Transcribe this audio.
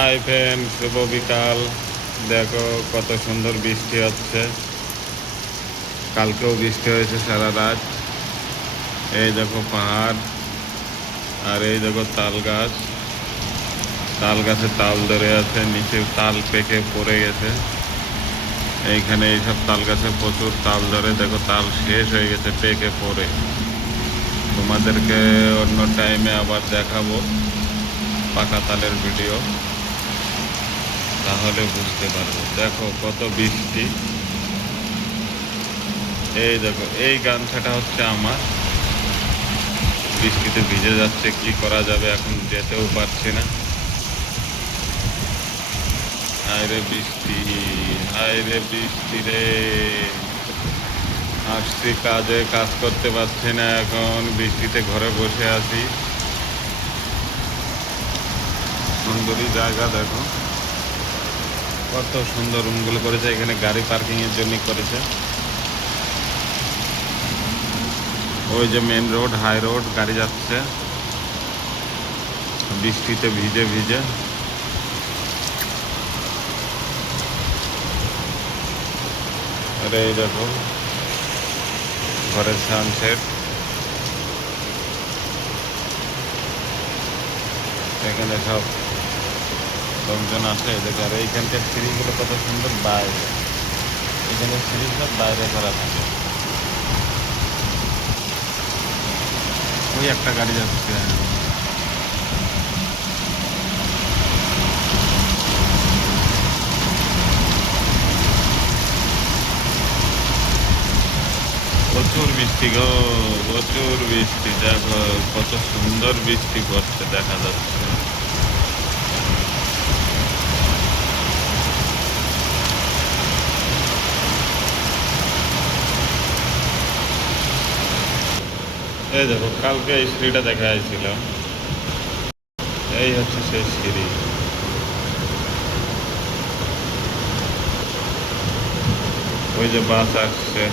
Hi friend, শুভ বিকাল। দেখো কত সুন্দর বৃষ্টি হচ্ছে। কালকেও বৃষ্টি হয়েছে সারা রাত। এই দেখো পাহাড়, আর এই দেখো তাল গাছ। তাল গাছে তাল ধরে আছে, নিচে তাল পেকে পড়ে গেছে। এইখানে এইসব তাল গাছে প্রচুর তাল ধরে। দেখো তাল শেষ হয়ে গেছে পেকে পড়ে। তোমাদেরকে অন্য টাইমে আবার দেখাবো পাকা তালের ভিডিও, তাহলে বুঝতে পারবো। দেখো কত বৃষ্টি। এই দেখো এই গামছাটা হচ্ছে আমার, বৃষ্টিতে ভিজে যাচ্ছে, কি করা যাবে, এখন যেতেও পারছি না। হায় রে বৃষ্টি, হায় রে বৃষ্টি রে। আসছি কাজে, কাজ করতে পারছি না, এখন বৃষ্টিতে ঘরে বসে আছি। সুন্দরী জায়গা দেখো, কত সুন্দর রুমগুলো করেছে। এখানে গাড়ি পার্কিং এর জন্য করেছে। ওই যে মেন রোড, হাই রোড, গাড়ি যাচ্ছে বৃষ্টিতে ভিজে ভিজে। আরে এই দেখো ঘরের সানসেট। এখানে সব লোকজন আছে দেখে। আর এইখানকার সিঁড়িগুলো কত সুন্দর, বাইরে এখানে সিঁড়ি সব বাইরে করা থাকে। ওই একটা গাড়ি যাচ্ছে। প্রচুর বৃষ্টি গো, প্রচুর বৃষ্টি। দেখো কত সুন্দর বৃষ্টি পড়ছে, দেখা যাচ্ছে। এই দেখো কালকে এই সিঁড়িটা দেখা যাচ্ছিল, এই হচ্ছে সেই সিঁড়ি। ওই যে বাস আসছে।